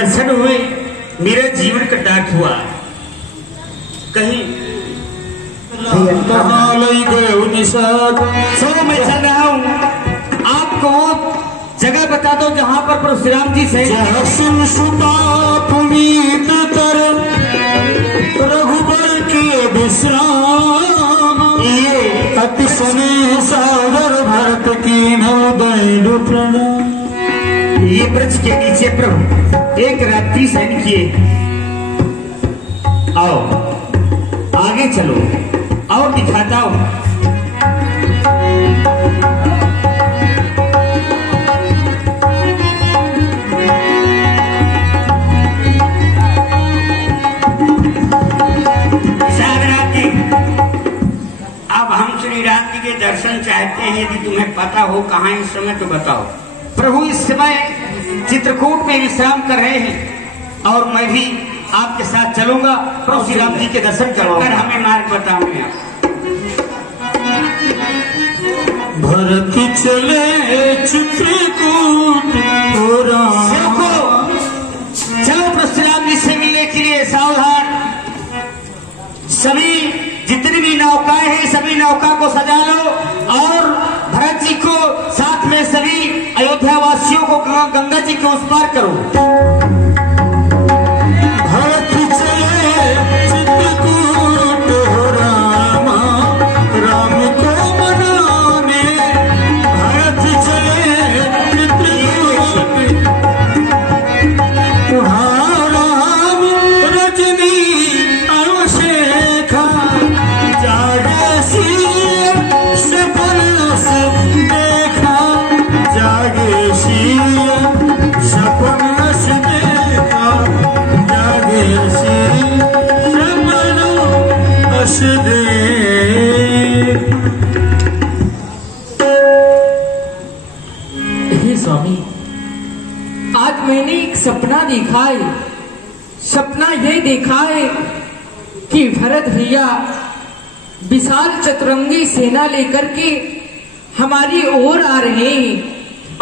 दर्शन हुए, मेरा जीवन कटाक्ष हुआ। कहीं चलो मैं चल रहा हूँ, आपको जगह बता दो जहाँ पर परशुराम जी से रघुबर के विश्राम ये अति समय सागर भरत की प्रणाम। ये वृक्ष के नीचे प्रभु एक रात्रि शयन किए। आओ आगे चलो, आओ दिखाता हूं। अब हम श्री राम जी के दर्शन चाहते हैं, यदि तुम्हें पता हो कहाँ इस समय तो बताओ। प्रभु इस समय चित्रकूट में विश्राम कर रहे हैं और मैं भी आपके साथ चलूंगा। प्रभु श्री राम जी के दर्शन कर हमें मार्ग बताओगे आप। भरत चले चित्रकूट चलो प्रभु श्री राम जी से मिलने के लिए सावधान। सभी जितनी भी नौकाएं हैं सभी नौका को सजा लो और भरत जी को साथ में सभी अयोध्या वासियों को गंगा जी के उस पार करो। भरत चले चित्रकूट रामा राम को मनाने। भरत चले चित्रकूट राम रजनी अवशेखा जागे सपन देखा। जागे सपन देखा। जागे सपन देख। हे स्वामी, आज मैंने एक सपना देखा है। सपना यह देखा है कि भरत भैया विशाल चतुरंगी सेना लेकर के हमारी ओर आ रहे हैं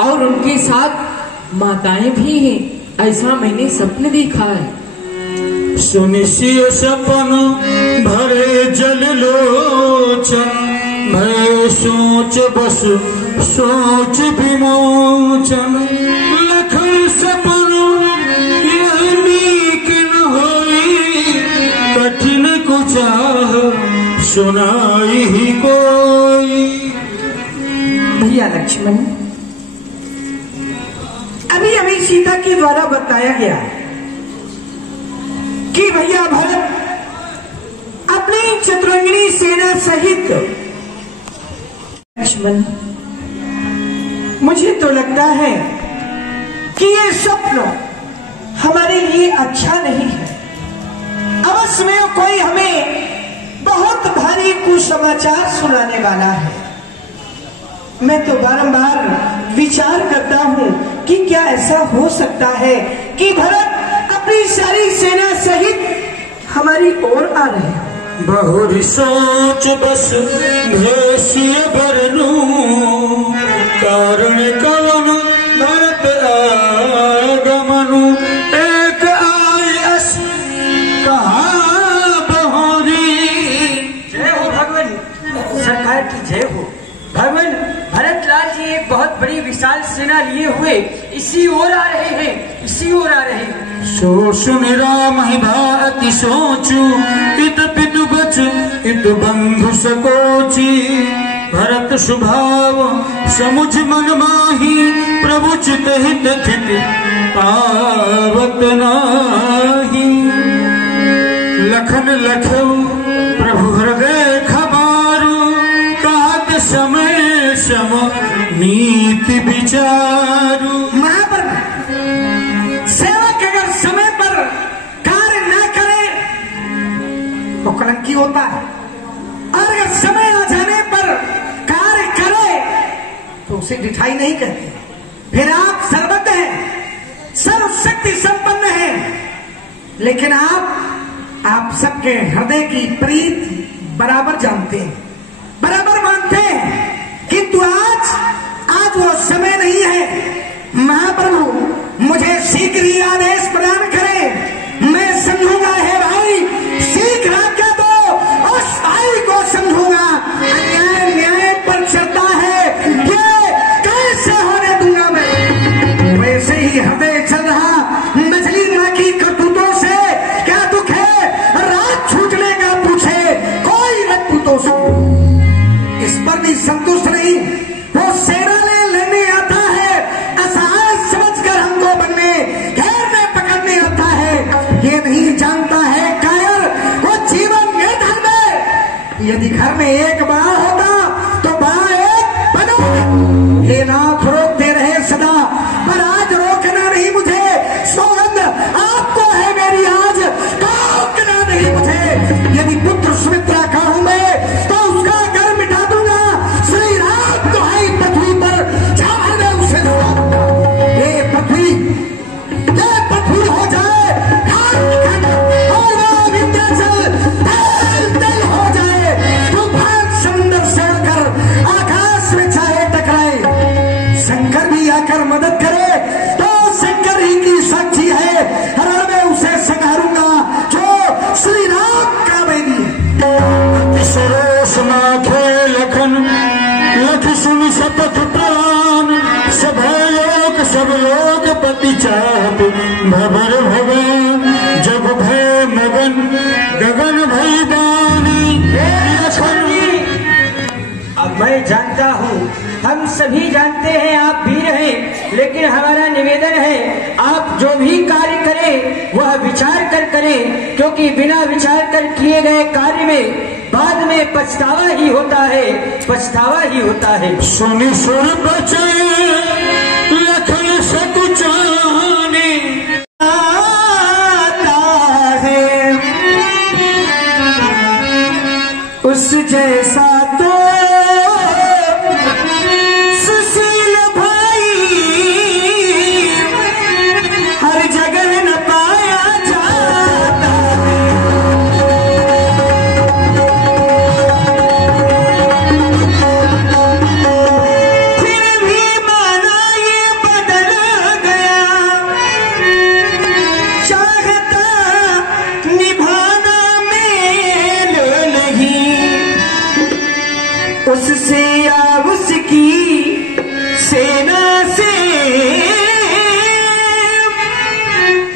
और उनके साथ माताएं भी हैं। ऐसा मैंने सपने देखा है। सुनिश्चिय सपन भरे जल लोचन। भय सोच बस सोच विमोचन। लखन सपन यह नीक न होई। कठिन कुचाह सुनाई ही कोई। भैया लक्ष्मण, अभी अभी सीता के द्वारा बताया गया कि भैया भरत अपनी चतुरंगिनी सेना सहित। लक्ष्मण, मुझे तो लगता है कि ये स्वप्न हमारे लिए अच्छा नहीं है। अवश्य में कोई हमें बहुत भारी कुसमाचार सुनाने वाला है। मैं तो बारंबार विचार करता हूँ कि क्या ऐसा हो सकता है कि भरत अपनी सारी सेना सहित हमारी ओर आ रहे हैं। बहुरी सोच बस भेषिय बरनू। कारण कवन भरत आगमनु। एक आय अस कहा बहुरी। जय हो भगवान, सरकार की जय हो। भगवान भरत लाल जी एक बहुत बड़ी विशाल सेना लिए हुए इसी ओर आ रहे हैं, इसी ओर आ रहे हैं। सो सुन राम ही भारती सोचू। इत पितु बच इत बंधु सकोची। भरत स्वभाव समुझ मन माही। प्रभु चित हित थित पावत नाही। लखन लखऊ प्रभु हृदय खबारू। कहत समय सम नीति विचारू। सेवक अगर समय पर कार्य न करे तो कलंकी होता है, और अगर समय आ जाने पर कार्य करे तो उसे डिठाई नहीं कहते। फिर आप सर्वज्ञ हैं, सर्वशक्ति संपन्न हैं, लेकिन आप सबके हृदय की प्रीत बराबर जानते हैं, बराबर मानते हैं। किंतु आज वो समय नहीं है। महाप्रभु मुझे शीघ्र ही आदेश प्रदान करें। मैं समझूंगा है भाई, शीघ्र आज्ञा दो, उस भाई को समझूंगा। अन्याय न्याय पर चलता है, ये कैसे होने दूंगा मैं। वैसे ही हृदय चल रहा मछली माँ की करतूतों से क्या दुख है, रात छूटने का पूछे कोई रजपूतों से। इस पर भी संतुष्ट नहीं, वो सेना ले लेने आता है, असहाय समझकर हमको बनने घेरने पकड़ने आता है। ये नहीं जानता है कायर वो जीवन निर्धन में, यदि घर में एक बड़ा होता तो बड़ा एक बनो। हे नाथ रोकते रहे सदा, पर आज रोकना नहीं मुझे, सौगंध आपको है मेरी आज, रोकना नहीं मुझे। यदि पुत्र सुमित्रा का हूं मैं तो उसका घर मिटा दूंगा। श्री राम तो है पृथ्वी पर, झाड़ में उसे लगा दूंगा। ये पृथ्वी हो जाए खंड और वो विंध्याचल तेल तेल हो जाए, तूफान समुद्र से उड़कर आकाश में चाहे टकराए, शंकर भी आकर मदद करे तो शंकर ही की साक्षी है, हर मैं उसे संहारूंगा जो श्री राम का बैरी है। सरोस नाथे लखन लख सुन सपथ प्राण, सब लोग पति चाहत भवर भगवान, जब भय मगन गगन भय दानी। लक्ष्मण जी, अब मैं जानता हूँ, हम सभी जानते हैं आप वीर हैं, लेकिन हमारा निवेदन है आप जो भी कार्य करें वह विचार कर करें, क्योंकि बिना विचार कर किए गए कार्य में बाद में पछतावा ही होता है, पछतावा ही होता है। सुनि सुर बचे लखन सकुचाने, आता है उस जैसा तो सुशील भाई हर जगह न पाया जाता है। फिर भी माना ये बदला गया, चाहता निभाना मेल नहीं, उससे या उसकी सेना से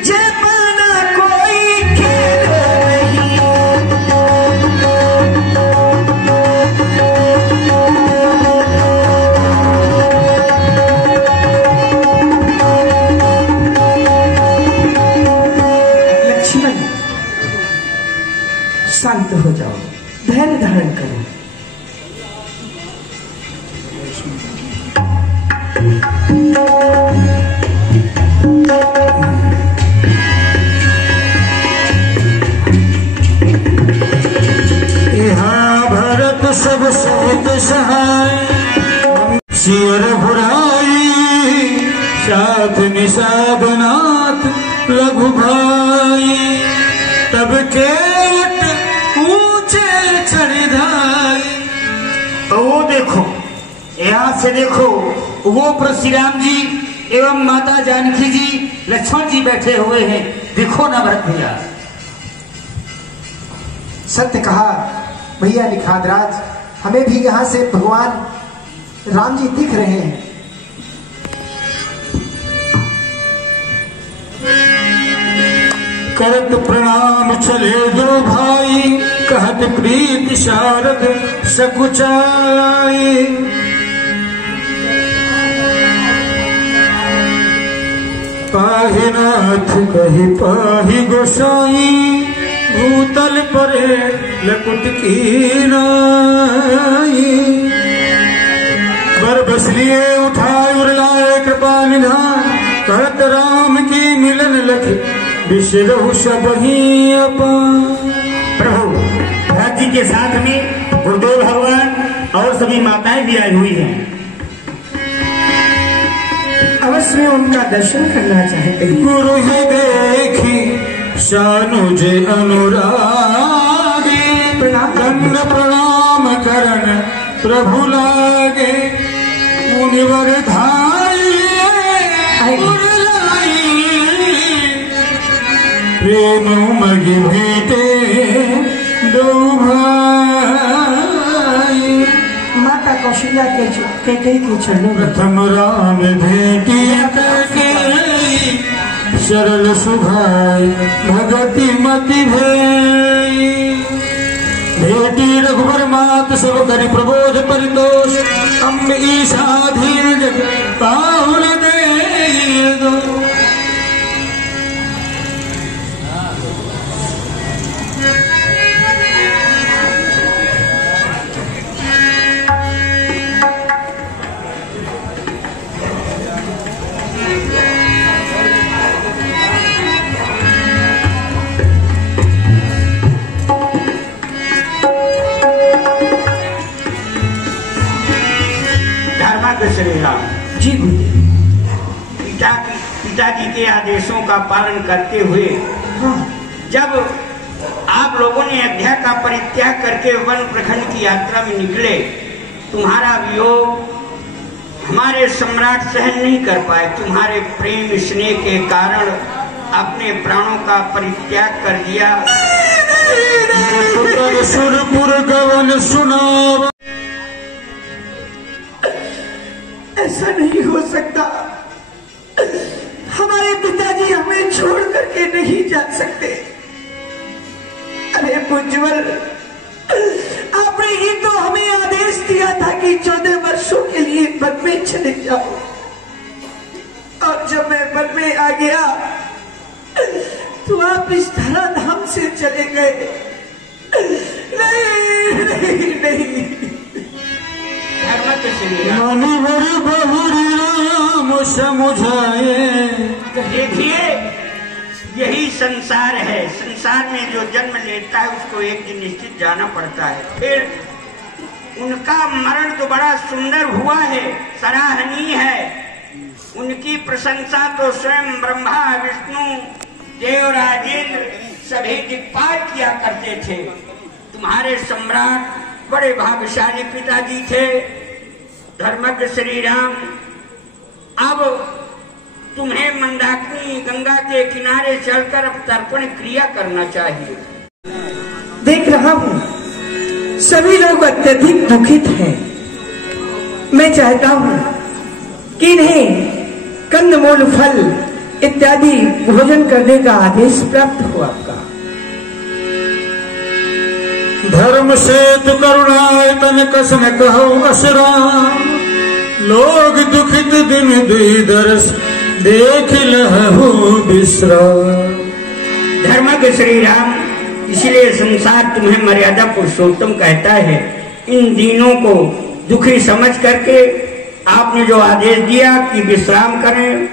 जे पाना कोई खेल नहीं। लक्ष्मण शांत हो जाओ, धैर्य धारण करो। यहाँ भरत सब सहित सहाय, सिर बुराई साथ निषादनाथ लघु भाई, तब केवट ऊंचे चढ़ाई। तो वो देखो, यहाँ से देखो, वो प्रभु राम जी एवं माता जानकी जी लक्ष्मण जी बैठे हुए हैं। देखो ना भरत भैया। सत्य कहा भैया निखादराज, हमें भी यहाँ से भगवान राम जी दिख रहे हैं। करत प्रणाम चले दो भाई, कहत प्रीत शारद सकुचाई। पाहि नाथ कहि पाहि गोसाई, भूतल परे लकुट की राई। बर बस लिए उठाए उरलाए कृपा निधान, कहत राम की मिलन लख विश्रहु सबहि अपान। प्रभु भरत जी के साथ में गुरुदेव भगवान और सभी माताएं भी आई हुई हैं। अवश्य में उनका दर्शन करना चाहते हैं। गुरु ही देखी सानुज अनुरागी, दंड प्रणाम करन प्रभु लागे। मुनिवर धाई उरलाई प्रेम उमगी भेटे दो भाई। माता कौशल्या के कैकेयी के चरणों में प्रथम राम भेटी सरल सुभाई भगति मति भेई। भेटी रघुबर मात सब करि प्रबोध परितोष अम्ब ईशा धीर जग पाहुन दे दो। श्री राम जी पिताजी के आदेशों का पालन करते हुए जब आप लोगों ने अयोध्या का परित्याग करके वन प्रखंड की यात्रा में निकले, तुम्हारा वियोग हमारे सम्राट सहन नहीं कर पाए। तुम्हारे प्रेम स्नेह के कारण अपने प्राणों का परित्याग कर दिया। सुरपुर गवन सुनाव। ऐसा नहीं हो सकता, हमारे पिताजी हमें छोड़ करके नहीं जा सकते। अरे उज्ज्वल, आपने ही तो हमें आदेश दिया था कि 14 वर्षों के लिए वन में चले जाओ, और जब मैं वन में आ गया तो आप इस धराधाम से चले गए। नहीं नहीं नहीं, मनिवर बहुरी राम समुझाए। देखिए, यही संसार है। संसार में जो जन्म लेता है उसको एक दिन निश्चित जाना पड़ता है। फिर उनका मरण तो बड़ा सुंदर हुआ है, सराहनीय है। उनकी प्रशंसा तो स्वयं ब्रह्मा विष्णु देव राजेंद्र सभी दिक्पाल किया करते थे। तुम्हारे सम्राट बड़े भाग्यशाली पिताजी थे, धर्मज्ञ श्री राम। अब तुम्हें मंदाकिनी गंगा के किनारे चलकर अब तर्पण क्रिया करना चाहिए। देख रहा हूँ सभी लोग अत्यधिक दुखित हैं। मैं चाहता हूँ कि इन्हें कंदमूल फल इत्यादि भोजन करने का आदेश प्राप्त हो आपका। धर्म से तु करुणायतन कसम कहो असराम। लोग दुखित दिन दुई दरस देख लहु विश्राम। धर्मज्ञ श्री राम, इसलिए संसार तुम्हें मर्यादा पुरुषोत्तम कहता है। इन दीनों को दुखी समझ करके आपने जो आदेश दिया कि विश्राम करें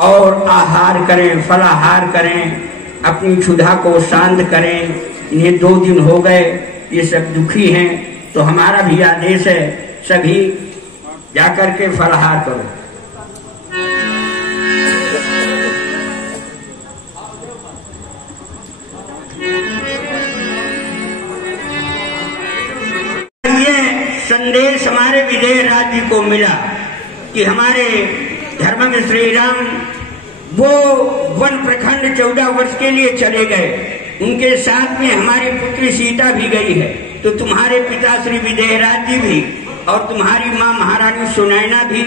और आहार करें, फलाहार करें, अपनी क्षुधा को शांत करें। इन्हें 2 दिन हो गए, ये सब दुखी हैं, तो हमारा भी आदेश है सभी जाकर के फलाहार करो। ये संदेश हमारे विदेह राज्य को मिला कि हमारे धर्मज्ञ श्री राम वो वन प्रखंड 14 वर्ष के लिए चले गए। उनके साथ में हमारी पुत्री सीता भी गई है, तो तुम्हारे पिता श्री विदेहराज जी भी और तुम्हारी माँ महारानी सुनैना भी,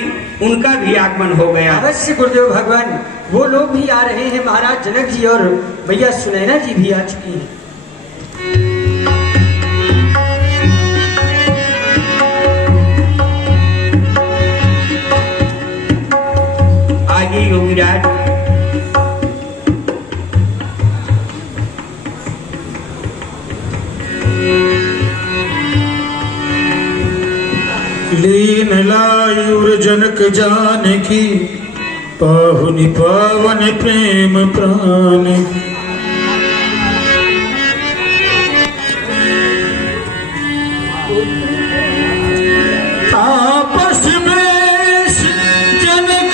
उनका भी आगमन हो गया। अवश्य गुरुदेव भगवान, वो लोग भी आ रहे हैं। महाराज जनक जी और भैया सुनैना जी भी आ चुकी हैं। आइए योगीराज। लीन लायुर जनक जानकी पाहुनि पावन प्रेम प्राण। आपस में जनक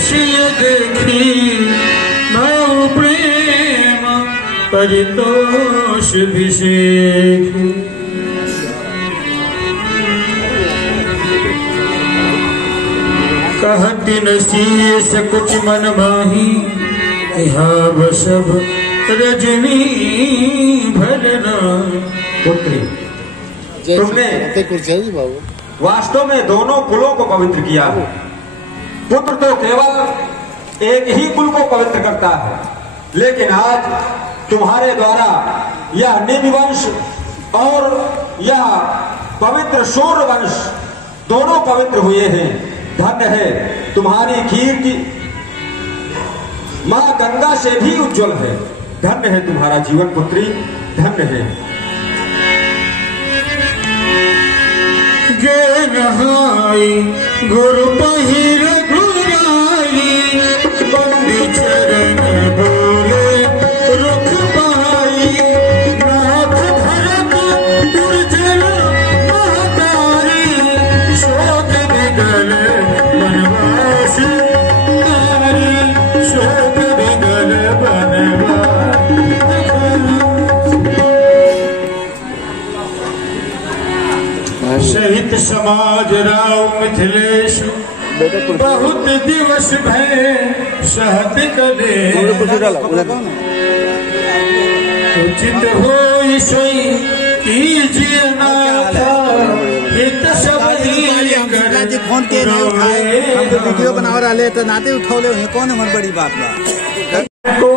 सिय देखी भाव प्रेम परितोष विषेक। कहती नसीस कुछ मन माही, यहाँ सब रजनी भरना। पुत्री, तुमने वास्तव में दोनों कुलों को पवित्र किया है। पुत्र तो केवल एक ही कुल को पवित्र करता है, लेकिन आज तुम्हारे द्वारा यह निम्न वंश और यह पवित्र सूर्य वंश दोनों पवित्र हुए हैं। धन्य है तुम्हारी कीर्ति, मां गंगा से भी उज्जवल है। धन्य है तुम्हारा जीवन पुत्री, धन्य है। गे नहाई गुरु पहिर गुराई, बंदी चरण बोले रुख पाई। नाथ भरत दुर्जन महतारी, शोक बिगल बनवास नारी, शोक बिगल बनवास। सहित समाज राव मिथिलेश, बहुत दिवस भय सहत कले। उचित हो सोई कीजिए नाथा, हित सब फोन के वीडियो बना रहे तो नाते उठौले हुए, कौन हमारी बड़ी बात बा को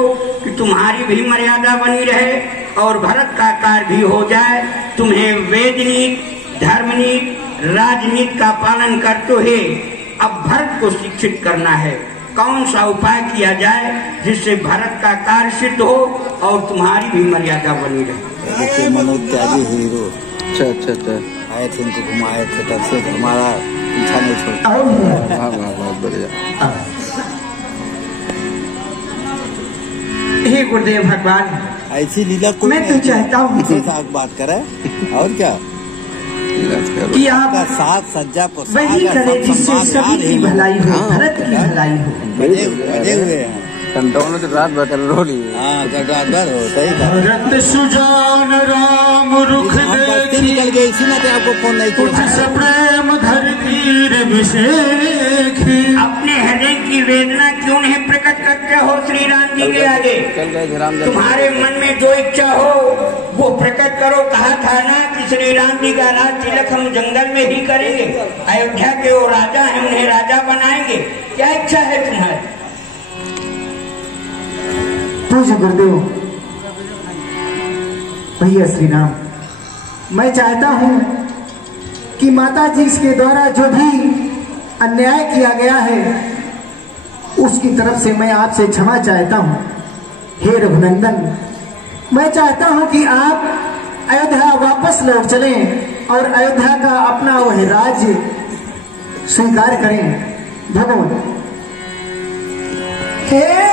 कि तुम्हारी भी मर्यादा बनी रहे और भरत का कार्य भी हो जाए। तुम्हें वेद नीति, धर्मनीति, राजनीति का पालन करते हुए अब भरत को शिक्षित करना है। कौन सा उपाय किया जाए जिससे भरत का कार्य सिद्ध हो और तुम्हारी भी मर्यादा बनी रहे। मनोज त्यागी हीरो अच्छा आए थे, उनको घुमाए थे, तब से हमारा पीछा नहीं छोड़ा। हाँ बहुत बढ़िया। हे गुरुदेव भगवान, ऐसी लीला को मैं तो चाहता हूँ बात करे और क्या कि आप साथ सज्जा वही करें जिससे सभी की भलाई हो, भरत की भलाई हो। बजे हुए हैं कंटोन तो रात भर रोली। हाँ रात भर हो, सही बात। भरत सुजान राम रुख निकल गए, इसी में आपको फोन नहीं किया। प्रेम धरतीर विषेख, अपने हृदय की वेदना क्यों नहीं प्रकट करते हो श्री राम जी के आगे? तुम्हारे मन में जो इच्छा हो वो प्रकट करो। कहा था ना कि श्री राम जी का राज तिलक हम जंगल में ही करेंगे। अयोध्या के वो राजा हैं, उन्हें राजा बनाएंगे। क्या इच्छा है तुम्हारी? पूज्य गुरुदेव भैया श्री राम, मैं चाहता हूं कि माता जी के द्वारा जो भी अन्याय किया गया है उसकी तरफ से मैं आपसे क्षमा चाहता हूं। हे रघुनंदन, मैं चाहता हूं कि आप अयोध्या वापस लौट चलें और अयोध्या का अपना वह राज्य स्वीकार करें। भगवान हे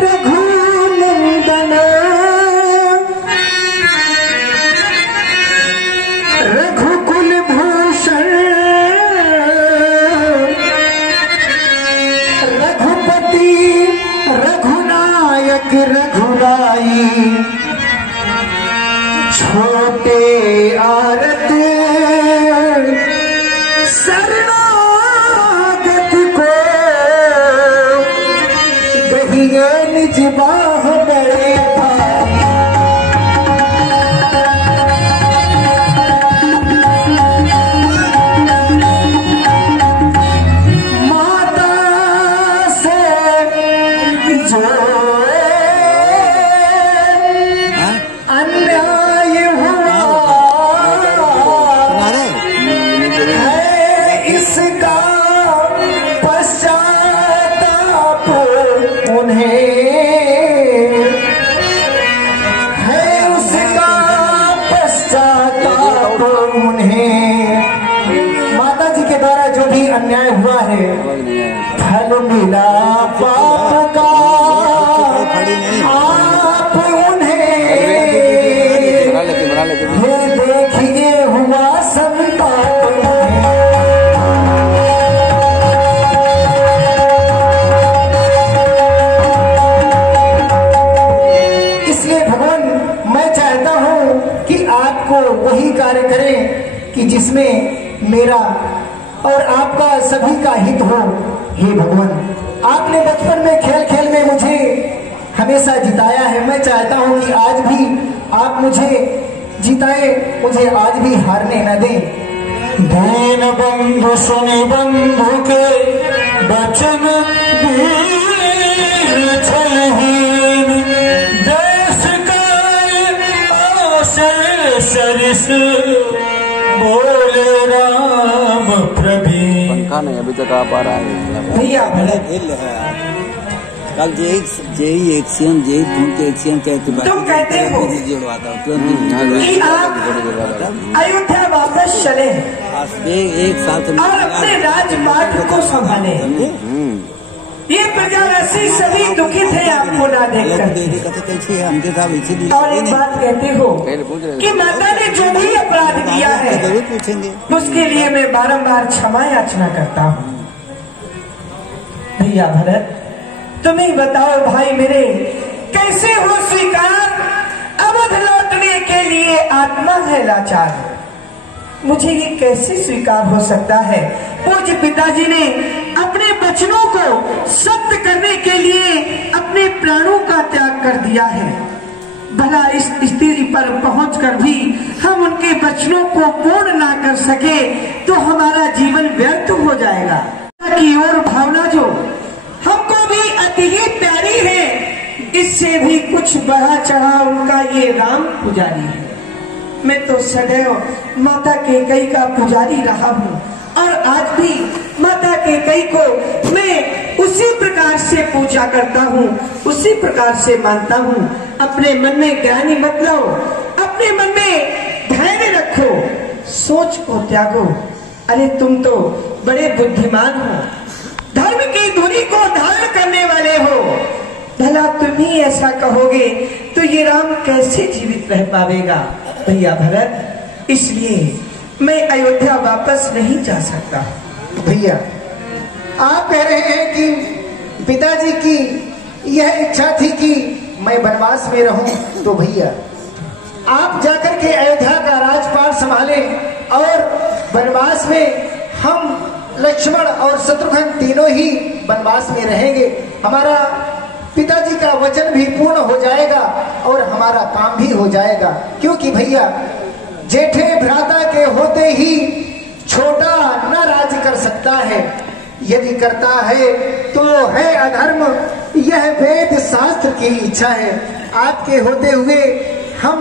रघुनंदन, रघुकुल भूषण, रघुपति रघुनायक रघुराई, छोटे आरत शरणागत को दहिए निज बाह बड़े भाई। माता से जो अन्याय हुआ है, इसका पश्चाताप उन्हें है, उसका पश्चाताप उन्हें। माता जी के द्वारा जो भी अन्याय हुआ है, फल मिला पाप का आप उन्हें, देखिए हुआ सब पाप। इसलिए भगवान, मैं चाहता हूं कि आपको वही कार्य करें कि जिसमें मेरा और आपका सभी का हित हो। हे भगवान, आपने बचपन में खेल खेल में मुझे हमेशा जिताया है। मैं चाहता हूँ कि आज भी आप मुझे जिताए, मुझे आज भी हारने न दें। दीन बंधु सुनि बंधु के बचन वीर छलहीन, देश का आशय सरिस बोले राम प्रवीण। पंखा नहीं अभी तक आ पा रहा है भैया कल जेई एक्शन जेई ढूंढते एक्शन कहते तुम कहते हो कि आप अयोध्या वापस चले एक साथ और अपने राजपाट को संभाले। ये प्रजा ऐसी सभी दुखित है आपको ना देखकर। और एक बात कहते हो कि माता ने जो भी अपराध किया है पूछेंगे, उसके लिए मैं बारंबार क्षमा याचना करता हूँ। भैया भरत, तुम ही बताओ भाई मेरे, कैसे हो स्वीकार अवध लौटने के लिए आत्मा है लाचार। मुझे ये कैसे स्वीकार हो सकता है? पूज्य पिताजी ने अपने वचनों को सत्य करने के लिए अपने प्राणों का त्याग कर दिया है। भला इस स्थिति पर पहुंचकर भी हम उनके वचनों को पूर्ण ना कर सके तो हमारा जीवन व्यर्थ हो जाएगा। की ओर भावना जो हमको भी अति ही प्यारी है, इससे भी कुछ बढ़ा चढ़ा उनका ये राम पुजारी है। मैं तो सदैव माता कैकेयी का पुजारी रहा हूँ और आज भी माता कैकेयी को मैं उसी प्रकार से पूजा करता हूँ, उसी प्रकार से मानता हूँ। अपने मन में ग्लानि मत लो, अपने मन में धैर्य रखो, सोच को त्यागो। अरे तुम तो बड़े बुद्धिमान हो, धर्म की दूरी को धारण करने वाले हो। भला तुम ही ऐसा कहोगे तो ये राम कैसे जीवित रह पावेगा? भैया भरत, इसलिए मैं अयोध्या वापस नहीं जा सकता। भैया आप कह रहे हैं कि पिताजी की यह इच्छा थी कि मैं वनवास में रहूं, तो भैया आप जाकर के अयोध्या का राजपाट संभालें और वनवास में हम लक्ष्मण और शत्रुघ्न तीनों ही वनवास में रहेंगे। हमारा पिताजी का वचन भी पूर्ण हो जाएगा और हमारा काम भी हो जाएगा। क्योंकि भैया जेठे भ्राता के होते ही छोटा न राज कर सकता है, यदि करता है तो है अधर्म। यह वेद शास्त्र की इच्छा है। आपके होते हुए हम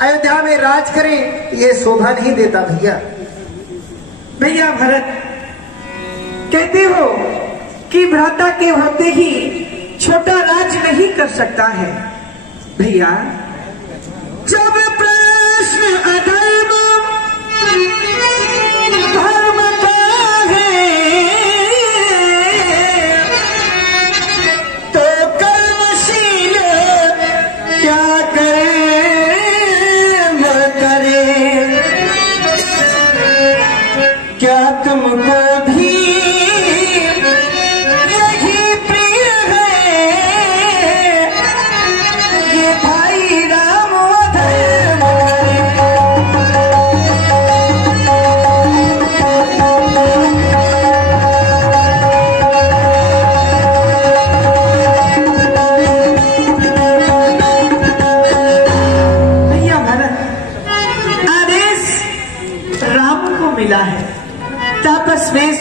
अयोध्या में राज करें, यह शोभा नहीं देता भैया। भैया भरत, कहते हो कि भ्राता के होते ही छोटा राज नहीं कर सकता है। भैया जब प्रश्न अधर्म धर्म का है तो कर्मशील क्या करे वो करे। क्या तुमको भी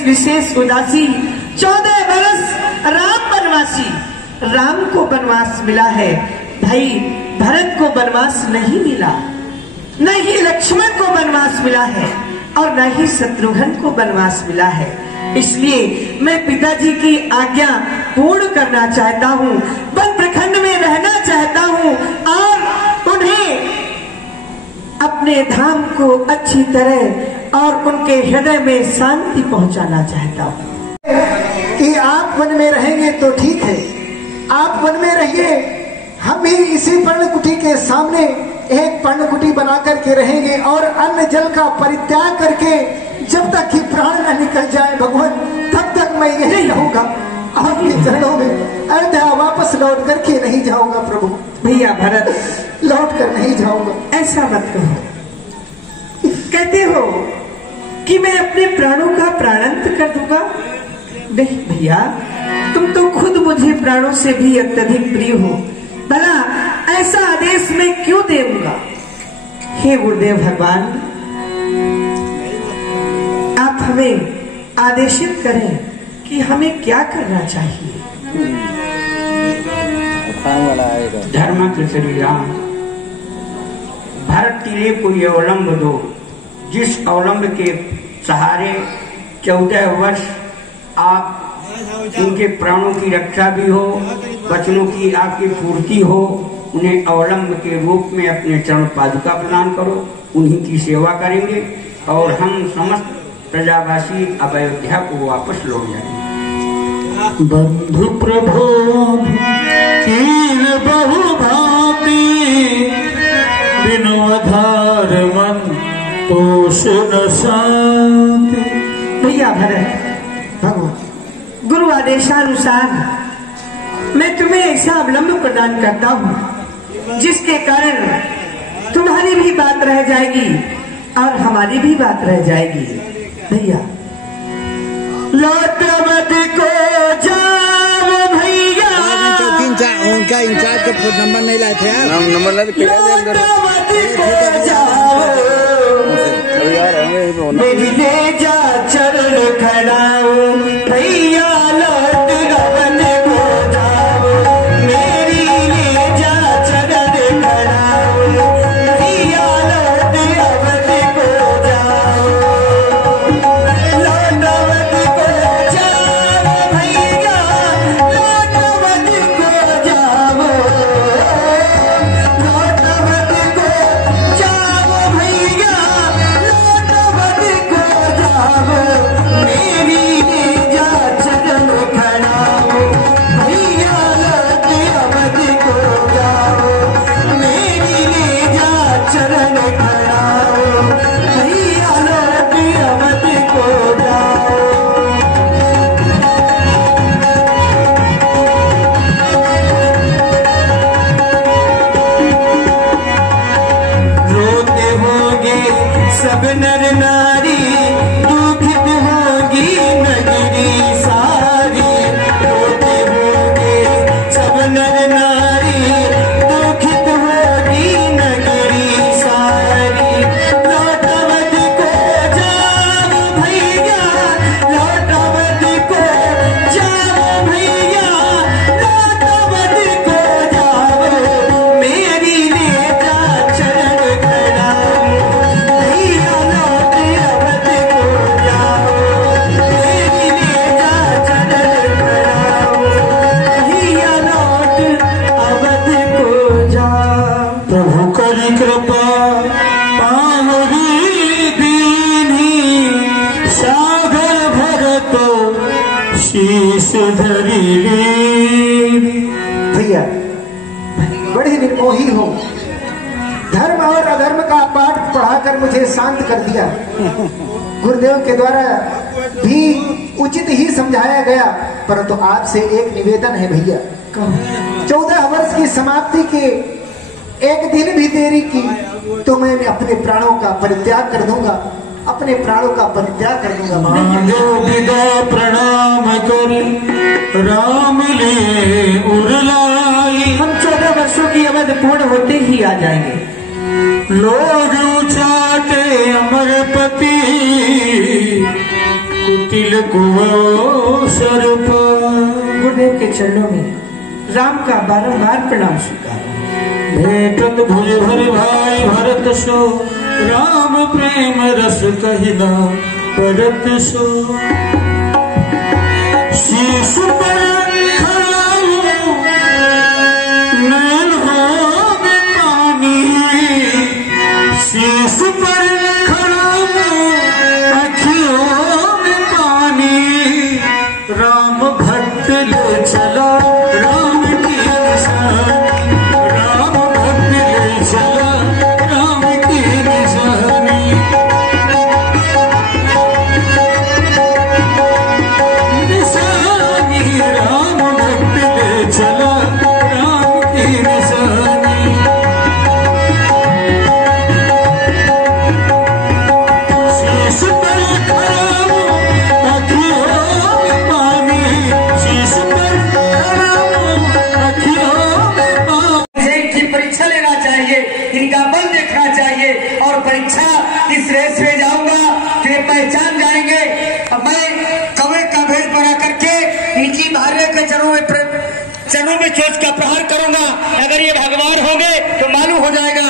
विशेष उदासी 14 वर्ष राम वनवासी, राम को वनवास मिला है। भाई भरत को वनवास नहीं मिला, न ही लक्ष्मण को वनवास मिला है और न ही शत्रुघ्न को वनवास मिला है। इसलिए मैं पिताजी की आज्ञा पूर्ण करना चाहता हूँ, वन प्रखंड में रहना चाहता हूँ और उन्हें अपने धाम को अच्छी तरह और उनके हृदय में शांति पहुंचाना चाहता हूँ। कि आप वन में रहेंगे तो ठीक है, आप वन में रहिए, हम भी इसी पर्णकुटी के सामने एक पर्णकुटी बना करके रहेंगे और अन्न जल का परित्याग करके जब तक कि प्राण न निकल जाए भगवान, तब तक मैं यही रहूंगा आपके चरणों में। अयोध्या वापस लौट करके नहीं जाऊंगा प्रभु। भैया भरत, लौट कर नहीं जाऊंगा। ऐसा मत कहो। कहते हो कि मैं अपने प्राणों का प्राणांत कर दूंगा। नहीं भैया, तुम तो खुद मुझे प्राणों से भी अत्यधिक प्रिय हो, भला ऐसा आदेश मैं क्यों देऊंगा? हे गुरुदेव भगवान, आप हमें आदेशित करें कि हमें क्या करना चाहिए। धर्म के श्री राम, भरत के लिए कोई अवलंब दो, जिस अवलंब के सहारे 14 वर्ष आप उनके प्राणों की रक्षा भी हो, वचनों की आपकी पूर्ति हो। उन्हें अवलंब के रूप में अपने चरण पादुका प्रदान करो, उन्हीं की सेवा करेंगे और हम समस्त प्रजावासी अब अयोध्या को वापस लौट जाएंगे। बंधु प्रभु कीन बहु भांति, बिनु आधार मन तोष न शांति। भैया भरत, भगवान गुरु आदेशानुसार मैं तुम्हें ऐसा अवलंब प्रदान करता हूँ जिसके कारण तुम्हारी भी बात रह जाएगी और हमारी भी बात रह जाएगी। भैया लौटमती को जाओ भैया, उनका इंचार्ज का फोन नंबर नहीं लाए थे यार, नंबर लाए मेरी ले जा चरण खड़ाओ भैया, लौट गवन को जाओ, मेरी ले जा चरण खड़ाओ भैया, लौट गवन को जाओ, लौट गवन को जाओ भैया, लौट गवन को जाओ, लौट गवन को जाओ भैया, मेरी जा चरण खड़ाओ भैया, लौट अवध को जाओ, मेरी जा चरण खड़ाओ भैया, लौट अवध को जाओ। रोते होंगे सब नर नारी, दुखित होगी नगरी सारी, रोते होंगे सब नर नारी, दुखित होगी नगरी सारी, लौट अवध को जाओ भैया, लौट अवध को जाओ भैया, लौट अवध को जाओ, मेरी ले जा चरण खड़ाओ भैया, लौट अवध को जाओ, मेरी ले जा चरण खड़ाओ भैया, लौट अवध को जाओ। प्रभु करी कृपा पावरी दीनी, सागर भरतो शीश धरी लीनी। भैया बड़ी निर्मोही हो, धर्म और अधर्म का पाठ पढ़ाकर मुझे शांत कर दिया। गुरुदेव के द्वारा भी उचित ही समझाया गया, परंतु आपसे एक निवेदन है भैया, 14 वर्ष की समाप्ति के एक दिन भी देरी की तो मैं अपने प्राणों का परित्याग कर दूंगा, अपने प्राणों का परित्याग कर दूंगा। मांगो विदा प्रणाम कर राम लिए उरलाई, हम 14 वर्षों की अवधि पूर्ण होते ही आ जाएंगे। लोग उचाटे अमरपति, कुटिल कुओ सर्प। गुरुदेव के चरणों में राम का बारंबार प्रणाम स्वीकार। भेटत भुज भर भाई भरत सो, राम प्रेम रस कहिना परत सो। शीश पर खड़ाऊं नैन हो में पानी, शीश पर खड़ाऊं अखियों में पानी, राम भक्त ले चला राम की निशानी, राम भक्त ले चला राम की निशानी। निशानी राम भक्त ले चला राम की निशानी। शीश पर खड़ाऊं अखियों में पानी, शीश पर खड़ाऊं महाराज के चरणों में चोट का प्रहार करूंगा। अगर ये भगवान होंगे तो मालूम हो जाएगा।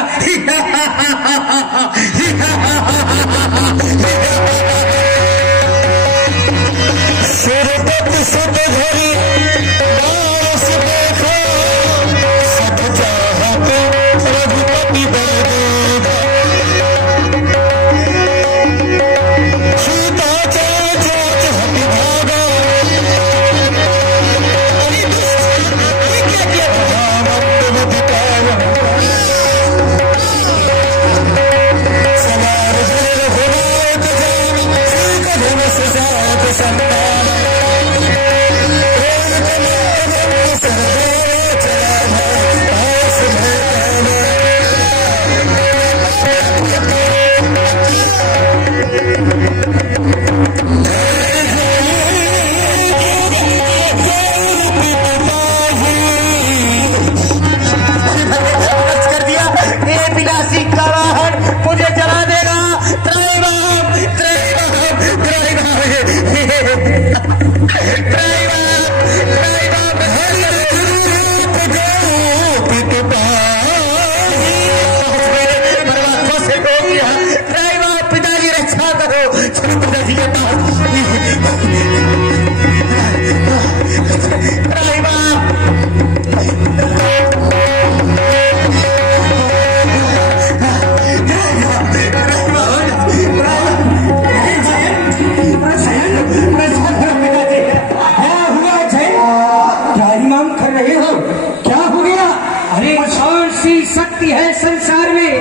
संसार में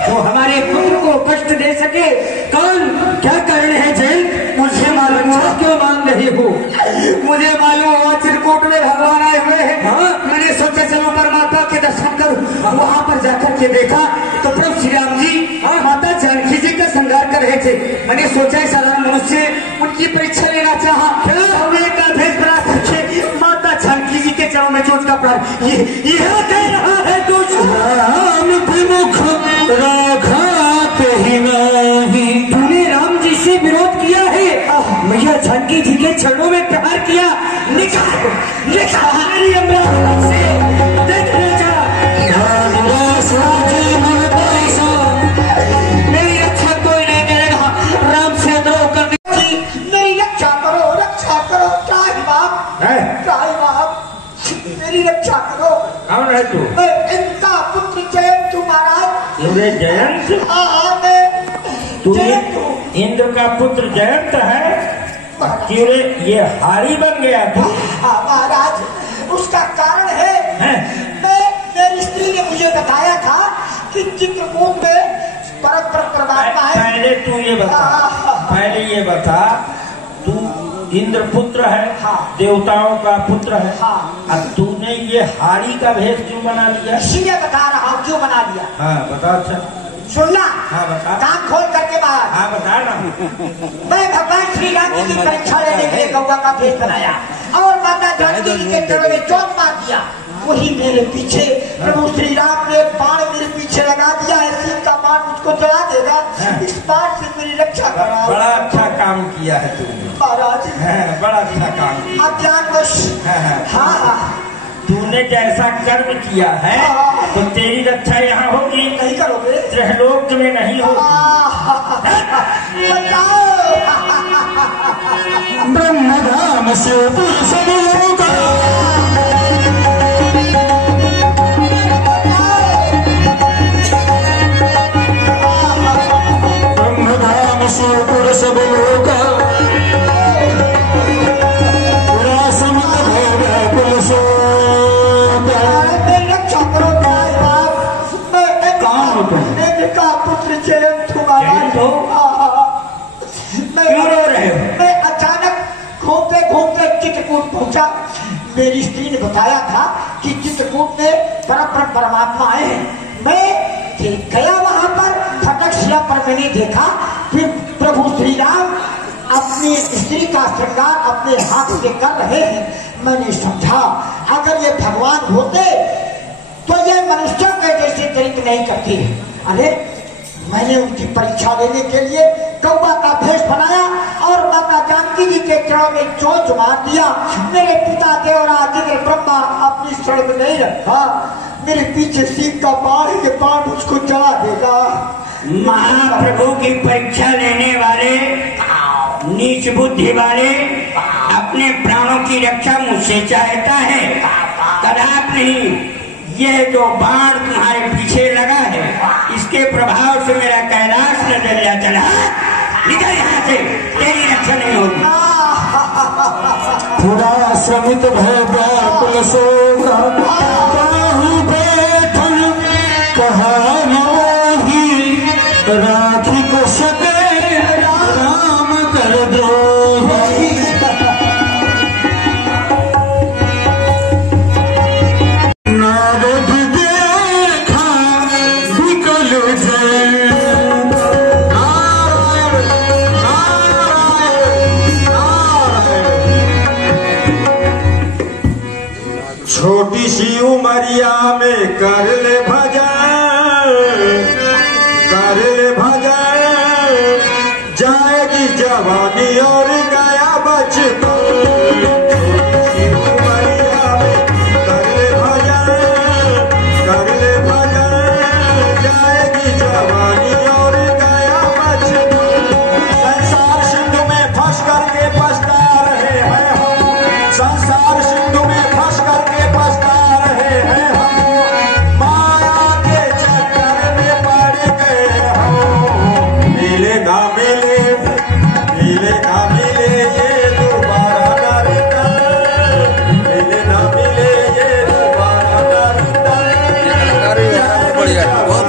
जो हमारे पुत्र को कष्ट दे सके। कौन, क्या कारण है जैन? मुझे मालूम हो। क्यों मांग रहे हो? मुझे मालूम हुआ चित्रकूट में भगवान आए हुए हैं। हाँ? मैंने सोचा चलो परमात्मा के दर्शन करूं। वहां पर जाकर के देखा तो प्रभु श्री राम जी माता जानकी जी का श्रृंगार कर रहे थे। मैंने सोचा साधारण मनुष्य उनकी परीक्षा लेना चाहा। एक भेष बना करके माता जानकी जी के चरणों में चोट का प्राण ये कह रहा है तूने राम जी से विरोध किया है, मैया जानकी जी के चरणों में प्रहार किया। निकाल मेरी रक्षा कोई नहीं करेगा। राम से द्रोह करने की मेरी रक्षा करो, रक्षा करो। त्राहि बाप, मेरी रक्षा करो। कौन है तू? इनका पुत्र जयंत महाराज। जयंत? तू इंद्र का पुत्र जयंत है? क्यों रे ये हारी बन गया तू? महाराज, उसका कारण है मेरी स्त्री ने मुझे बताया था कि चित्रकूट में परमात्मा है। पहले ये बता तू इंद्र पुत्र है। हाँ। देवताओं का पुत्र है। हाँ। अब तूने ये हारी का भेष क्यों बना लिया? इसीलिए बता रहा हूँ क्यों बना लिया। हाँ बता। अच्छा सुनना। हाँ बता। कान खोल करके बाहर। हाँ बता ना। मैं भगवान श्री राम जी की परीक्षा लेने के लिए गौवा का भेष बनाया और माता जानकी जी के चरणों में चोट मार दिया। वही मेरे पीछे प्रभु श्री राम ने बाण मेरे पीछे लगा दिया है। सिंह का बाण मुझको जला देगा। इस बाण से मेरी रक्षा करा। बड़ा अच्छा काम किया है तूने महाराज। बड़ा अच्छा काम किया। अज्ञानवश। हाँ, तूने जैसा कर्म किया है तो तेरी रक्षा यहाँ होगी। नहीं करोगे? त्रिलोक में नहीं होगी। ब्रह्मधाम शिवपुर समूह ब्रह्मधाम शिवपुर सब लोग रक्षा करो। पुत्र जयंत मैं अचानक घूमते घूमते चित्रकूट पहुंचा। मेरी स्त्री ने बताया था कि चित्रकूट में परमात्मा आए हैं। मैं गया वहां पर, फटक शिला पर मैंने देखा फिर प्रभु श्री राम अपनी स्त्री का श्रृंगार अपने हाथ से कर रहे हैं। मैंने समझा अगर ये भगवान होते तो ये मनुष्यों के जैसे चरित्र नहीं करते। अरे मैंने उनकी परीक्षा लेने के लिए कौवा का भेष बनाया और माता जानकी जी के चरणों में चोंच मार दिया। मेरे पिता देवराज इंद्र ब्रह्मा अपनी शरण में नहीं रखा, मेरे पीछे सीख का बाढ़ के बाढ़ उसको जला देगा। महाप्रभु की परीक्षा लेने वाले नीच बुद्धि वाले अपने प्राणों की रक्षा मुझसे चाहता है, कदाप नहीं। यह जो बाण तुम्हारे पीछे लगा है, इसके प्रभाव से मेरा कैलाश न जल जा। चला निकल यहाँ से, तेरी रक्षा नहीं होगी। थोड़ा श्रमित भय व्याकुल सोगा, काहू बैठन कहा मोही, राखी को सके राम कर द्रोही। नारद देखा विकल जय, छोटी सी उमरिया में कर ले भजन, कर ले भजन, जाएगी जवानी और गया बचपन। छोटी सी उमरिया में कर ले भजन, कर ले भजन, जाएगी जवानी और गया बचपन। संसार सिंधु में फंस करके पछता रहे हैं हम, संसार सिंधु में फंस करके पछता रहे हैं हम, माया के चक्कर में पड़ गए हम। मिले ना मिले, मिले ना मिले ये दोबारा ना रिटर्न, मिले ना मिले ये दोबारा ना रिटर्न। बढ़िया, बहुत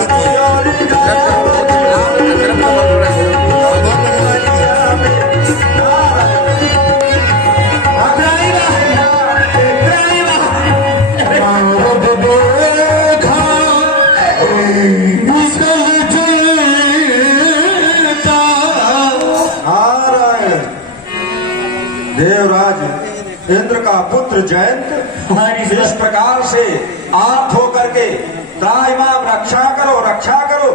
देवराज इंद्र का पुत्र जयंत इस प्रकार से आप होकर के त्राहिमाम रक्षा करो, रक्षा करो।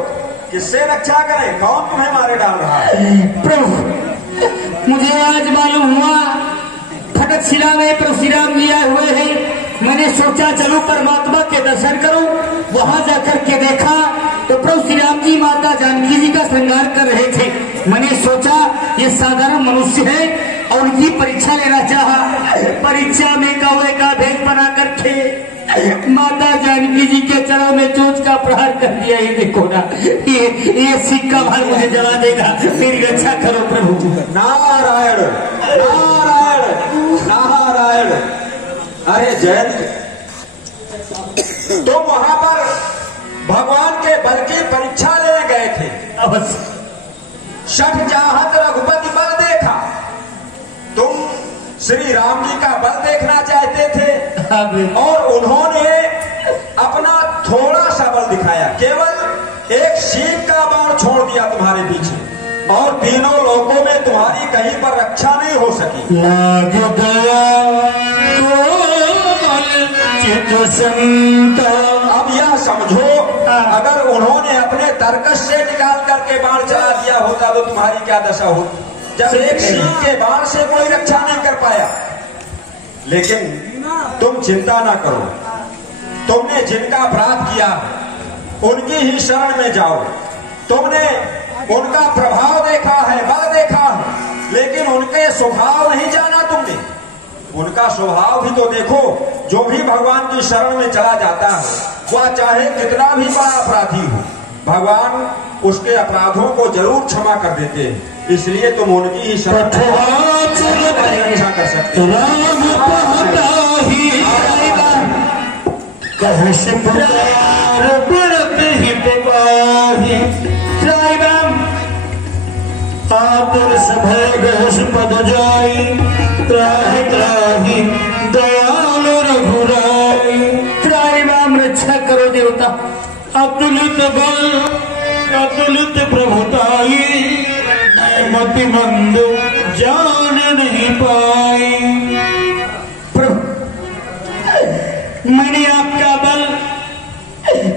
किससे रक्षा करें? कौन तुम्हें मारे डाल रहा है? प्रभु, मुझे आज मालूम हुआ फटक शिला में प्रभु श्री राम जी आए हुए हैं। मैंने सोचा चलो परमात्मा के दर्शन करूं। वहां जाकर के देखा तो प्रभु श्री राम जी माता जानकी जी का श्रृंगार कर रहे थे। मैंने सोचा ये साधारण मनुष्य है और उनकी परीक्षा लेना चाहा। परीक्षा में कौवे का भेष बना करके माता जानकी जी के चरणों में चोंच का प्रहार कर दिया। ये देखो ना, ये सिक्का भार मुझे जला देगा, मेरी रक्षा करो प्रभु। नारायण नारायण नारायण। अरे जयंत, तुम वहां पर भगवान के बल की परीक्षा लेने गए थे। अवश्य। शठ चाहत रघुपति बल देखा, तुम श्री राम जी का बल देखना चाहते थे और उन्होंने अपना थोड़ा सा बल दिखाया। केवल एक शीख का बाण छोड़ दिया तुम्हारे पीछे और तीनों लोकों में तुम्हारी कहीं पर रक्षा नहीं हो सकी। अब यह समझो, अगर उन्होंने अपने तर्कश से निकाल करके बाण चला दिया होता तो तुम्हारी क्या दशा होती? जब एक शीख के बाण से कोई रक्षा नहीं कर पाया। लेकिन तुम चिंता ना करो, तुमने जिनका अपराध किया उनकी ही शरण में जाओ। तुमने उनका प्रभाव देखा है, बल देखा है, लेकिन उनके स्वभाव नहीं जाना तुमने। उनका स्वभाव भी तो देखो। जो भी भगवान की शरण में चला जाता है, वह चाहे कितना भी बड़ा अपराधी हो, भगवान उसके अपराधों को जरूर क्षमा कर देते हैं। इसलिए तुम उनकी ही शरण रक्षा कर सकते हो। आतर सभय गहस पद जाई, त्राहि त्राहि दयाल रघुराई। त्राहि राम रक्षा करो देवता। अतुलित बल अतुलित प्रभुताई, मति मंद जान नहीं पाई। प्रभु, मैंने आपका बल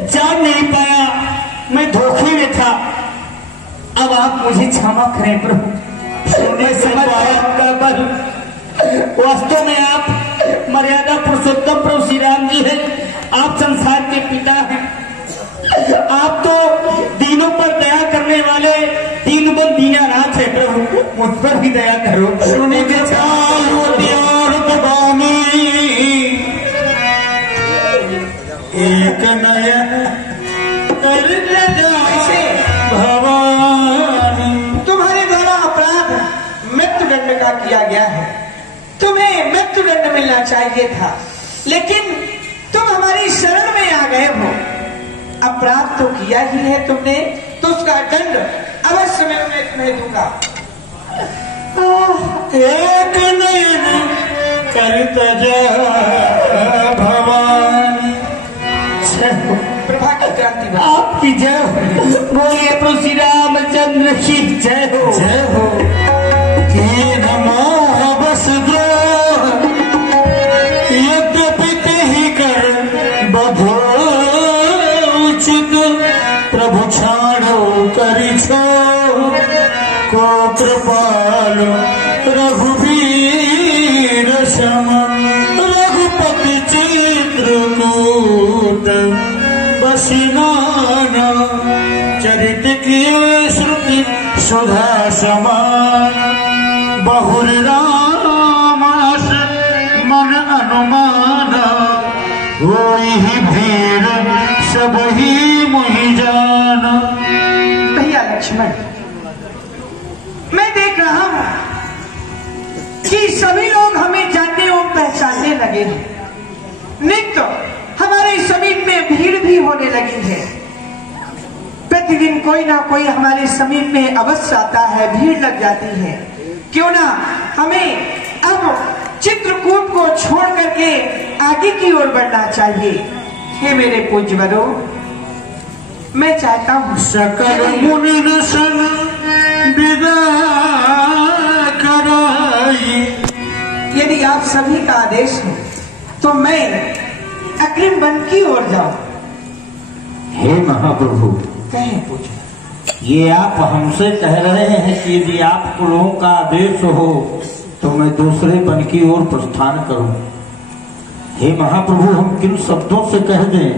जान नहीं पाया, मैं धोखे में था। अब आप आप मुझे क्षमा करें प्रभु। मैं समझ आपका बल, वास्तव में आप मर्यादा पुरुषोत्तम प्रभु श्री राम जी हैं। आप संसार के पिता हैं। आप तो दीनों पर दया करने वाले दीनबंधु दीनानाथ है प्रभु, मुझ पर भी दया करो। सुने के एक नयन कर भवानी। तुम्हारे द्वारा अपराध मृत्युदंड का किया गया है। तुम्हें मृत्युदंड मिलना चाहिए था, लेकिन तुम हमारी शरण में आ गए हो। अपराध तो किया ही है तुमने, तो उसका दंड अवश्य मैं तुम्हें दूंगा। एक नयन करता जा भवानी। प्रभा की क्रांति आपकी जय हो। बोलिए प्रभु श्री रामचंद्र की जय हो। जय हो। कि नमो बस द्रोह यद्यपि कही कर बधो उचित, प्रभु छाड़ो करी छो को कृपाल रघुवीर सम। रघुपति चित्रकूट बसिनाना, चरित किए श्रुति सुधा समान। बहुर रामास मन अनुमाना, वही भीड़ सब ही मुहि जाना। भैया लक्ष्मण, मैं देख रहा हूं कि सभी लोग हमें जानने और पहचानने लगे हैं। नित्य हमारे समीप में भीड़ भी होने लगी है। प्रतिदिन कोई ना कोई हमारे समीप में अवश्य आता है, भीड़ लग जाती है। क्यों ना हमें अब चित्रकूट को छोड़ करके आगे की ओर बढ़ना चाहिए। हे मेरे पूज्यवरों, मैं चाहता हूँ सकल मुनि सन विदा कराई। यदि आप सभी का आदेश है तो मैं अग्रिम वन की ओर जाऊं। हे महाप्रभु, कहें पूछो। ये आप हमसे कह रहे हैं कि यदि आप लोगों का आदेश हो तो मैं दूसरे वन की ओर प्रस्थान करूं। हे महाप्रभु, हम किन शब्दों से कह दें,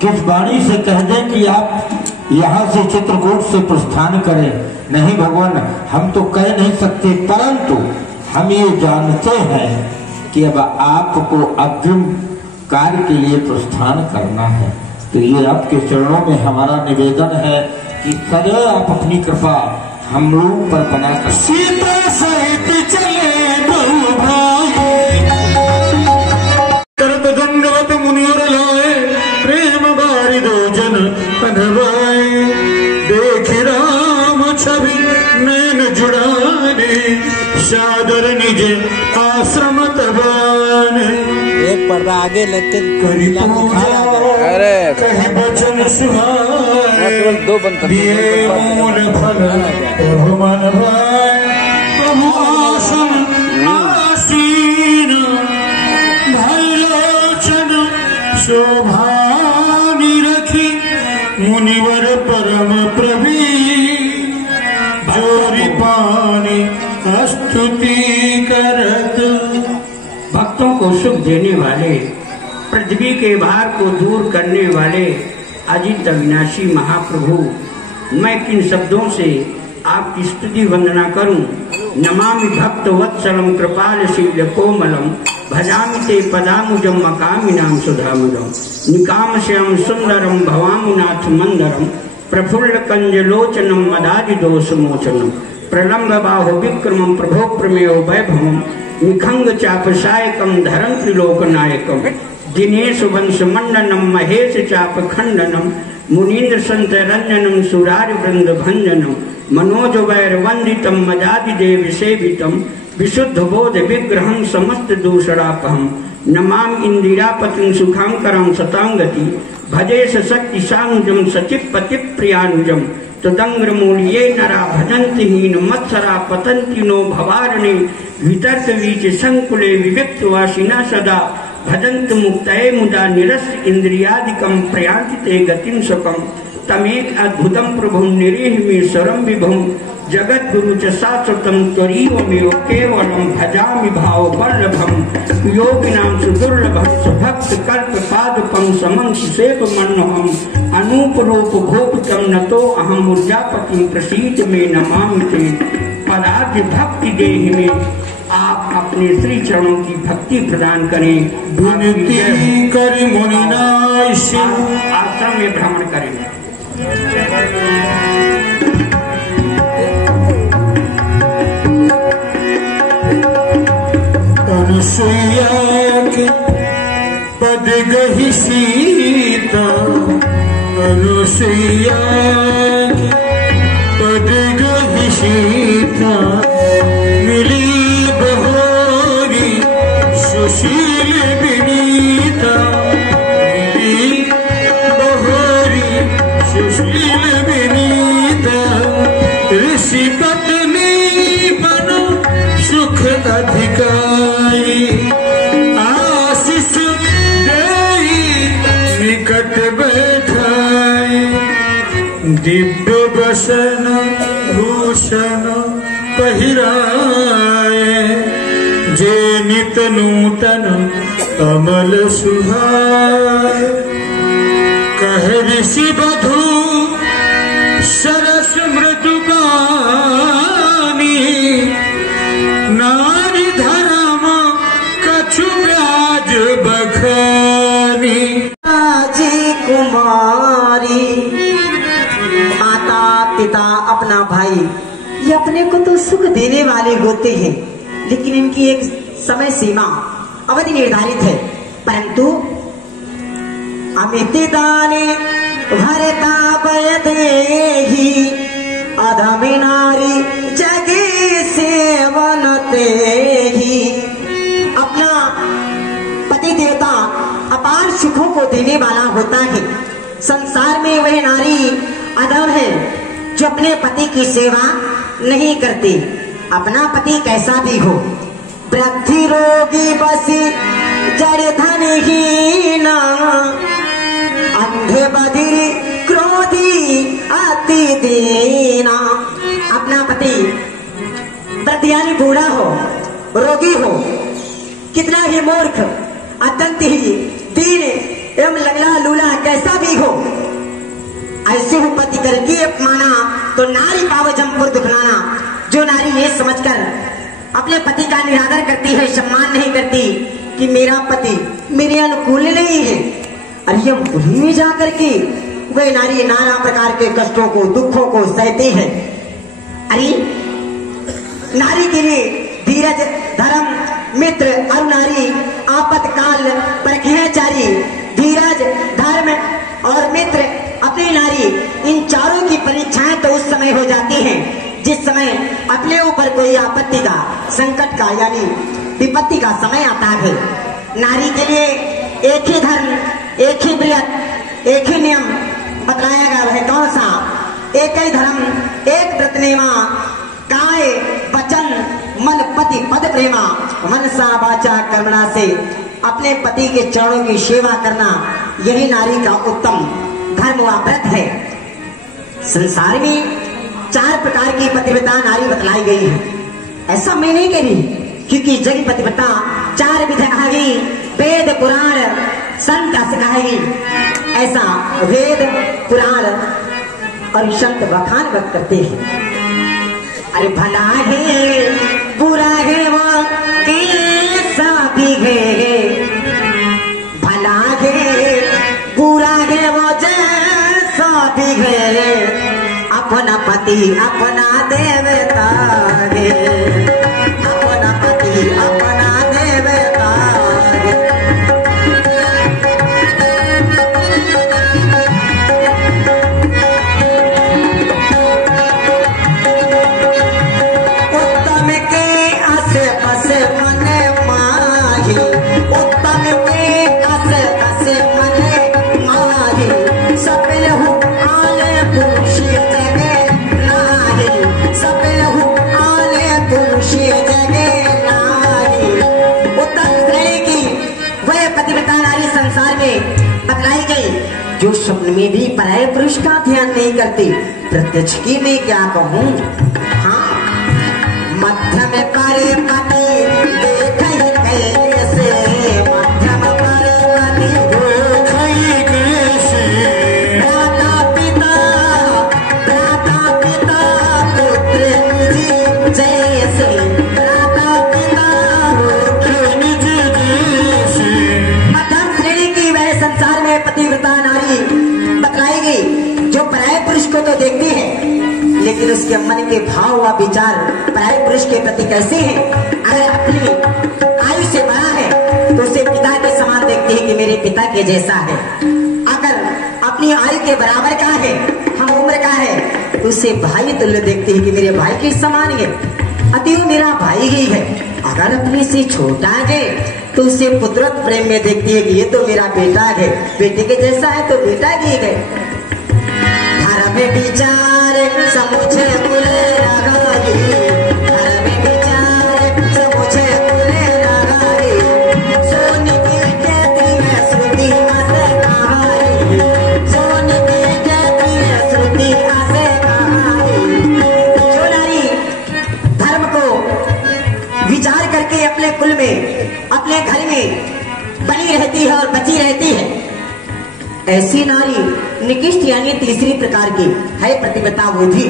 किस वाणी से कह दें कि आप यहाँ से चित्रकूट से प्रस्थान करें? नहीं भगवान, हम तो कह नहीं सकते, परंतु हम ये जानते हैं कि अब आपको अग्रिम कार्य के लिए प्रस्थान करना है। तो ये आपके चरणों में हमारा निवेदन है कि सदैव आप अपनी कृपा हम लोग पर बना कर। सीता सहित चले बहु भाई, करत दंडवत मुनिवर लाए, प्रेम बारी दो जन पनवाए। देख राम छवि नैन जुड़ाने, सादर निज आश्रम तबाने। एक पर्दा आगे लगते करी पूजा अरे कहीं बचन सुहाए, दो बंद दिए मूल फल बहुमन भाई। प्रभु आसन आसीन भय लोचन, शोभानी रखी मुनिवर परम प्रवीण। जोरी पानी स्तुति करत, भक्तों को सुख देने वाले, पृथ्वी के भार को दूर करने वाले अजित अविनाशी महाप्रभु, मैं किन शब्दों से आपकी स्तुति वंदना करूं। नमामि भक्त वत्सलम कृपाल शील कोमलम, भजामि ते पदामुजम मकामिनाम सुधामुदम। निकामश्यम सुंदरम भवामुनाथ मंदरम, प्रफुल्ल कंजलोचनम मदादि दोष मोचनम। प्रलम्ब बाहु विक्रमम प्रभो प्रमेयो वैभवम, निखंग चापसायकम धरम त्रिलोकनायकम। दिनेश वंश मंडनम महेश चाप खंडनम, मुनीन्द्र संत रंजनम सुरारि वृंद भंजनम। मनोज वैर वंदितम मदादि देव सेवितम, विशुद्ध बोध विग्रहं समस्त दूषणापहम। नमामि इंदिरापतिं सुखांकरं सतांगति, भजे शक्ति सानुजम सचिपति प्रियानुजम। तदंग्र मूल्ये नरा भजन्ति हीन मत्सरा पतन्ति नो भवारणे। वितर्क वीच संकुले विविक्त वासिना सदा, भजन्त मुक्तये मुदा निरस्य इंद्रियादिकं प्रयान्ति ते गतिं सुखम्। तमेक अद्भुतम प्रभु निरीहमीश्वरम विभुम जगत गुरु च शाश्वतम त्वरीयमेव केवलम भजामि भाव वल्लभम योगिनां सुदुर्लभम सुभक्त कल्प पादपम समं सेव मनोहम अनूप रूप भोगतम नतो अहम ऊर्जापतिम प्रसीद में नमामि ते पदार्थ भक्ति देहि में आप अपने श्री चरणों की भक्ति प्रदान करें। विनती करि मुनिनाश आश्रम में भ्रमण करें। अनुसुईया के पद गहि सीता, अनुसुईया के पद गहि सीता, मिली बहोरी सुशील विनीता, मिली बहोरी सुशील विनीता, ऋषि पत्नी बनो सुख अधिकारी, आशीष देई निकट बैठाई, दिव्य वसन भूषण पहिराए, जे नित नूतन अमल सुहाए, कह ऋषि वधू सरस मृदु बानी, नारी धर्म कछु ब्याज बखानी। जी कुमारी माता पिता अपना भाई ये अपने को तो सुख देने वाले होते हैं, लेकिन इनकी एक समय सीमा अवधि निर्धारित है। परंतु अमित दाने भरता बयदेहि, अधमी नारी जगे सेवन तेहि। अपना पति देवता अपार सुखों को देने वाला होता है। संसार में वह नारी अधम है जो अपने पति की सेवा नहीं करती, अपना पति कैसा भी हो। वृद्धि रोगी बसी जड़ धनहीना, अंधे बधिर क्रोधी अति दीना। अपना पति वृद्ध यानी बूढ़ा हो, रोगी हो, कितना ही मूर्ख, अत्यंत ही दीन एवं लंगड़ा लूला कैसा भी हो, ऐसे हो पति करके अपमाना तो नारी पाव जमपुर दुखलाना। जो नारी ये समझकर अपने पति का निरादर करती है, सम्मान नहीं करती कि मेरा पति मेरे अनुकूल नहीं है, अरे हम बुरी में जाकर के वह नारी नाना प्रकार के कष्टों को दुखों को सहती है। अरे नारी के लिए धीरज धर्म मित्र और नारी आपत्काल परखियाचारी, धीरज धर्म और मित्र अपनी नारी, इन चारों की परीक्षाएं तो उस समय हो जाती हैं जिस समय अपने ऊपर कोई आपत्ति का संकट का यानी विपत्ति का समय आता है। नारी के लिए एक ही धर्म, एक ही व्रत, एक ही नियम बतलाया गया है। कौन सा? एक ही धर्म, एक व्रत नेमा, काय वचन मन पति पद प्रेमा, मनसा वाचा कर्मणा से अपने पति के चरणों की सेवा करना, यही नारी का उत्तम धर्म व व्रत है। संसार में 4 प्रकार की पतिव्रता नारी बतलाई गई है। ऐसा मैं नहीं कह रही, क्योंकि जग पतिव्रता 4 विध कहागी, वेद पुराण संत कहागी। ऐसा वेद पुराण और संत बखान व्यक्त करते हैं। अरे भला है बुरा है वो कैसा भी है, भला है बुरा है वो जैसा भी है, अपना पति अपना देवता है, अपना पति अपना देवता है। उत्तम के आसे पासे मन माही, उत्तम के आसे पासे मन माही, सपने हो आले पुरुषी जगे नाही, सपने हो आले पुरुषी जगे नाही। उत्तम श्रेणी की वह पतिव्रता नारी संसार में बतलाई गई जो स्वप्न में भी पराये पुरुष का ध्यान नहीं करती, प्रत्यक्ष की मैं क्या कहूँ। हाँ, मध्यम परे पति देखई कैसे, मध्यम परे पति देखई कैसे, भ्राता पिता पुत्र निज जैसे, भ्राता पिता पुत्र निज जैसे। मध्यम श्रेणी की वह संसार में पतिव्रता नारी बतलाई गई, जो पराये पुरुष को तो देखती है लेकिन उसके मन के भाव व विचार पराये पुरुष के प्रति कैसे हैं। अगर अपनी आयु से बड़ा है तो उसे पिता के समान देखती है कि मेरे पिता के जैसा है। अगर अपनी आयु के बराबर का है, हम उम्र का है, तो उसे भाई तुल्य देखती है कि मेरे भाई के समान है, अतएव मेरा भाई ही है। अगर अपने से छोटा है तो उसे पुत्रत्व प्रेम में देखती है कि ये तो मेरा बेटा है, बेटे के जैसा है तो बेटा ही है। धर्म विचार समुझे कुले लगाई, धर्म विचार समुझे कुले लगाई, सोनी की कहती है श्रुति से कहाई, सोनी की कहती है श्रुति से कहाई। जो नारी धर्म को विचार करके अपने कुल में, अपने घर में बनी रहती है और बची रहती है, ऐसी नारी निकृष्ट यानी तीसरी प्रकार की है प्रतिव्रता। वो भी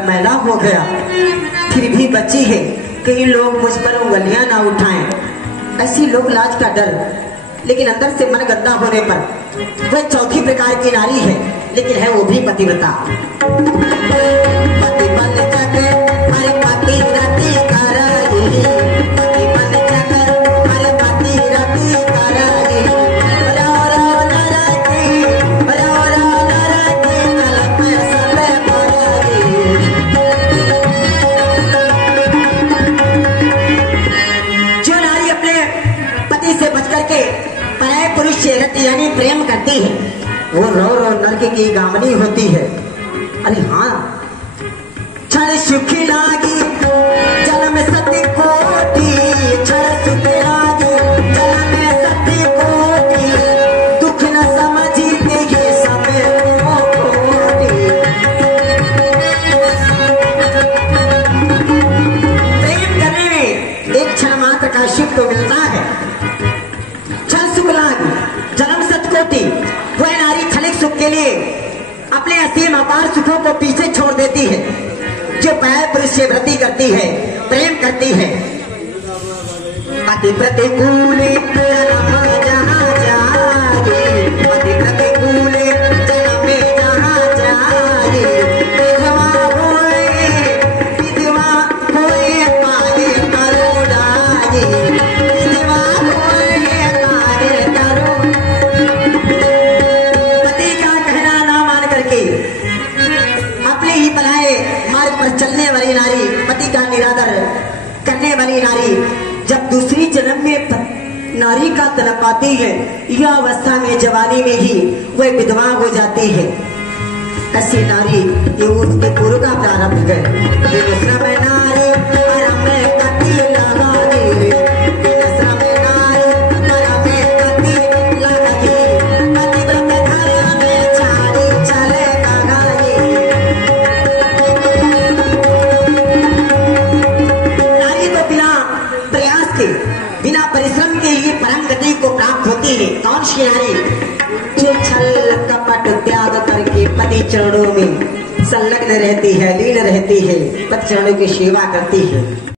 मैला हो गया, फिर भी बच्ची है, कई लोग मुझ पर उंगलियां ना उठाएं, ऐसी लोग लाज का डर। लेकिन अंदर से मन गंदा होने पर वह चौथी प्रकार की नारी है, लेकिन है वो भी पतिव्रता। पति बन जाके अरे पतिव्रती कराई, पति बन जाके अरे पतिव्रती कराई, रो रो नरकी, रो रो नरकी कलप सबे पराई। जो नारी अपने पति से बच करके पराये पुरुष से रति यानी प्रेम करती है, वो रो रो नरक की गामनी होती है। अरे हाँ, क्षण सुख लागी जल में सती कोटि, क्षण सुख लागी जल में सती कोटि, दुख न समझते ये समय कोटि। प्रेम करने में एक क्षण मात्र का सुख तो मिलता है। क्षण सुख लागी जन्म सतकोटि, वह नारी क्षणिक सुख के लिए अपने असीम अपार सुखों को पीछे छोड़ देती है। जो पराये पुरुष से व्रति करती है, प्रेम करती है, अति प्रतिकूल जन्म जहाँ जाए, अति प्रतिकूल जन्म जहाँ जाए, विधवा होए पाए करुणाए, विधवा होए पाए करुणाए। पति का कहना ना मान करके अपने ही पलाए मार्ग पर चलने वाली नारी, पति का निरादर करने वाली नारी, जब दूसरी जन्म में नारी का तन पाती है, यह अवस्था में जवानी में ही वह विधवा हो जाती है। ऐसी नारी ये उसके पूर्व का प्रारंभ है। दूसरा में नारी परम में कति लगाई, दूसरा में नारी परम में कति लगाई, पतिव्रत घर में चारी चले लगाई। नारी तो बिना प्रयास के, बिना परिश्रम के ही परम गति पति चरणों में संलग्न रहती है, लीन रहती है, पति चरणों की सेवा करती है।